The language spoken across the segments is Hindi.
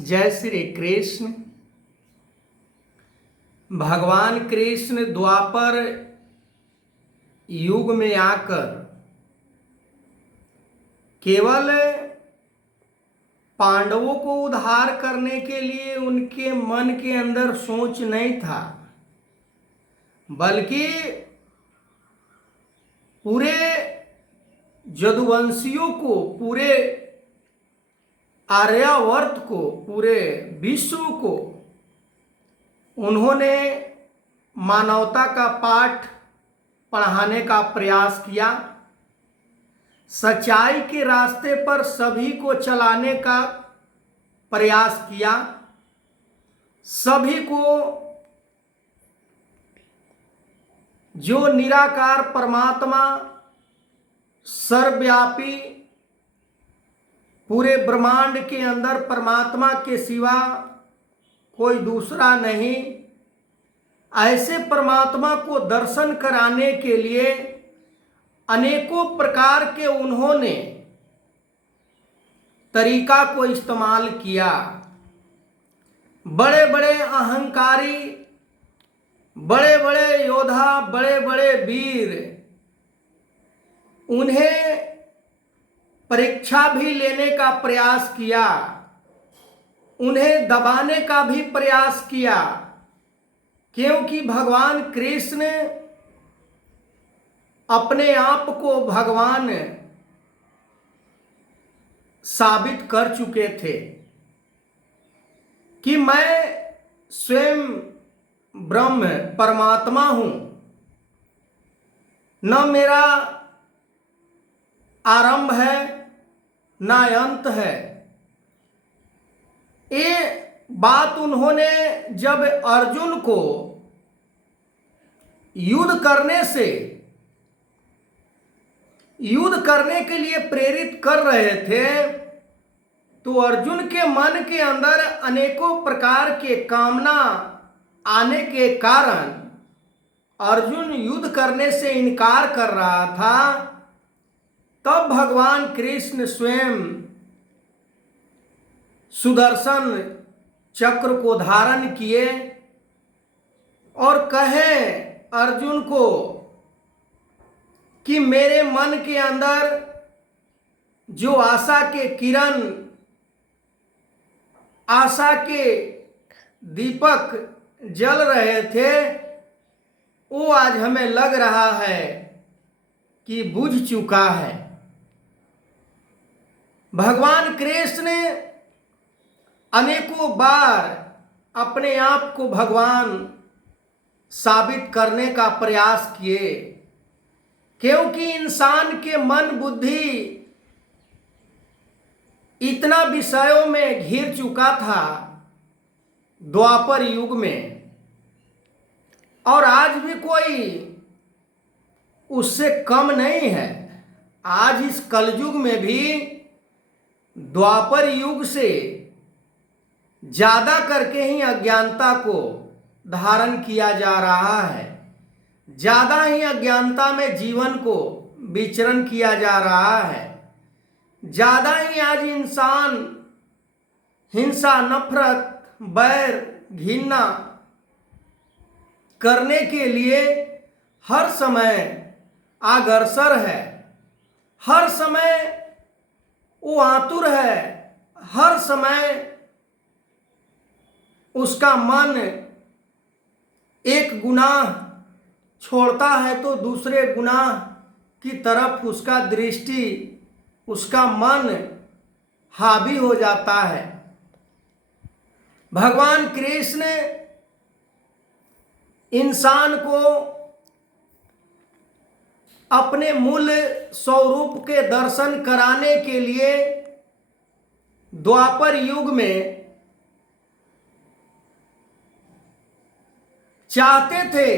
जय श्री कृष्ण। भगवान कृष्ण द्वापर युग में आकर केवल पांडवों को उद्धार करने के लिए उनके मन के अंदर सोच नहीं था, बल्कि पूरे यदुवंशियों को, पूरे आर्यावर्त को, पूरे विश्व को उन्होंने मानवता का पाठ पढ़ाने का प्रयास किया। सच्चाई के रास्ते पर सभी को चलाने का प्रयास किया। सभी को जो निराकार परमात्मा, सर्वव्यापी, पूरे ब्रह्मांड के अंदर परमात्मा के सिवा कोई दूसरा नहीं, ऐसे परमात्मा को दर्शन कराने के लिए अनेकों प्रकार के उन्होंने तरीका को इस्तेमाल किया। बड़े बड़े अहंकारी, बड़े बड़े योद्धा, बड़े बड़े वीर, उन्हें परीक्षा भी लेने का प्रयास किया, उन्हें दबाने का भी प्रयास किया, क्योंकि भगवान कृष्ण अपने आप को भगवान साबित कर चुके थे कि मैं स्वयं ब्रह्म परमात्मा हूं, न मेरा आरंभ है न अंत है। ये बात उन्होंने जब अर्जुन को युद्ध करने के लिए प्रेरित कर रहे थे, तो अर्जुन के मन के अंदर अनेकों प्रकार के कामना आने के कारण अर्जुन युद्ध करने से इनकार कर रहा था। तब भगवान कृष्ण स्वयं सुदर्शन चक्र को धारण किए और कहे अर्जुन को कि मेरे मन के अंदर जो आशा के किरण, आशा के दीपक जल रहे थे, वो आज हमें लग रहा है कि बुझ चुका है। भगवान कृष्ण ने अनेकों बार अपने आप को भगवान साबित करने का प्रयास किए, क्योंकि इंसान के मन बुद्धि इतना विषयों में घिर चुका था द्वापर युग में, और आज भी कोई उससे कम नहीं है। आज इस कलयुग में भी द्वापर युग से ज्यादा करके ही अज्ञानता को धारण किया जा रहा है, ज्यादा ही अज्ञानता में जीवन को विचरण किया जा रहा है, ज्यादा ही आज इंसान हिंसा, नफरत, बैर, घृणा करने के लिए हर समय अग्रसर है, हर समय वो आतुर है, हर समय उसका मन एक गुनाह छोड़ता है तो दूसरे गुनाह की तरफ उसका दृष्टि, उसका मन हावी हो जाता है। भगवान कृष्ण इंसान को अपने मूल स्वरूप के दर्शन कराने के लिए द्वापर युग में चाहते थे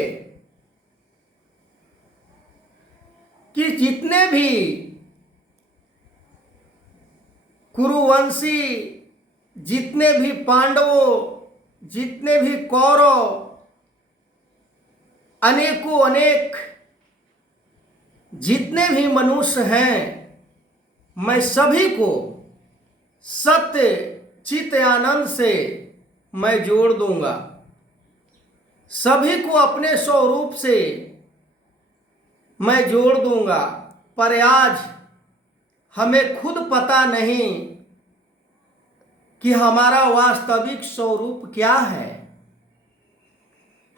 कि जितने भी कुरुवंशी, जितने भी पांडवों, जितने भी कौरव, अनेकों अनेक जितने भी मनुष्य हैं, मैं सभी को सत्य चित्त आनंद से मैं जोड़ दूंगा। सभी को अपने स्वरूप से मैं जोड़ दूंगा। पर आज हमें खुद पता नहीं कि हमारा वास्तविक स्वरूप क्या है।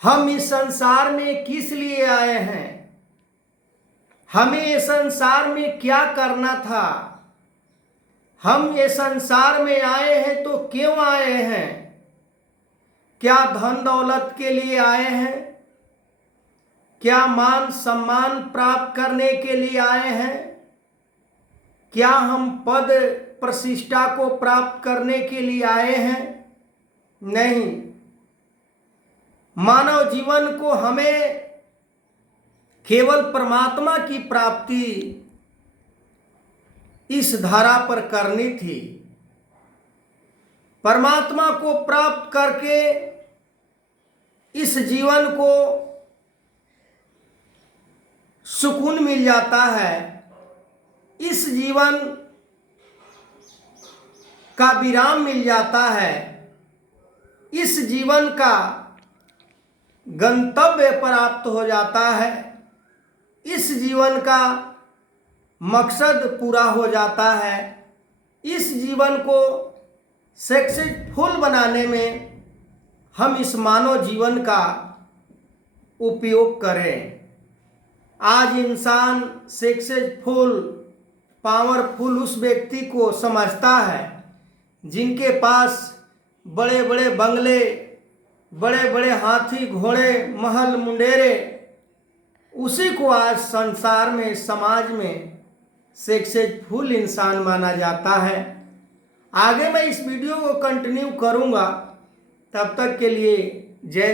हम इस संसार में किस लिए आए हैं? हमें इस संसार में क्या करना था? हम ये संसार में आए हैं तो क्यों आए हैं? क्या धन दौलत के लिए आए हैं? क्या मान सम्मान प्राप्त करने के लिए आए हैं? क्या हम पद प्रतिष्ठा को प्राप्त करने के लिए आए हैं? नहीं। मानव जीवन को हमें केवल परमात्मा की प्राप्ति इस धारा पर करनी थी। परमात्मा को प्राप्त करके इस जीवन को सुकून मिल जाता है। इस जीवन का विराम मिल जाता है। इस जीवन का गंतव्य प्राप्त हो जाता है। इस जीवन का मकसद पूरा हो जाता है। इस जीवन को सक्सेसफुल बनाने में हम इस मानव जीवन का उपयोग करें। आज इंसान सक्सेसफुल पावरफुल उस व्यक्ति को समझता है जिनके पास बड़े बड़े बंगले, बड़े बड़े हाथी घोड़े महल मुंडेरे, उसी को आज संसार में समाज में सक्सेसफुल इंसान माना जाता है। आगे मैं इस वीडियो को कंटिन्यू करूंगा। तब तक के लिए जय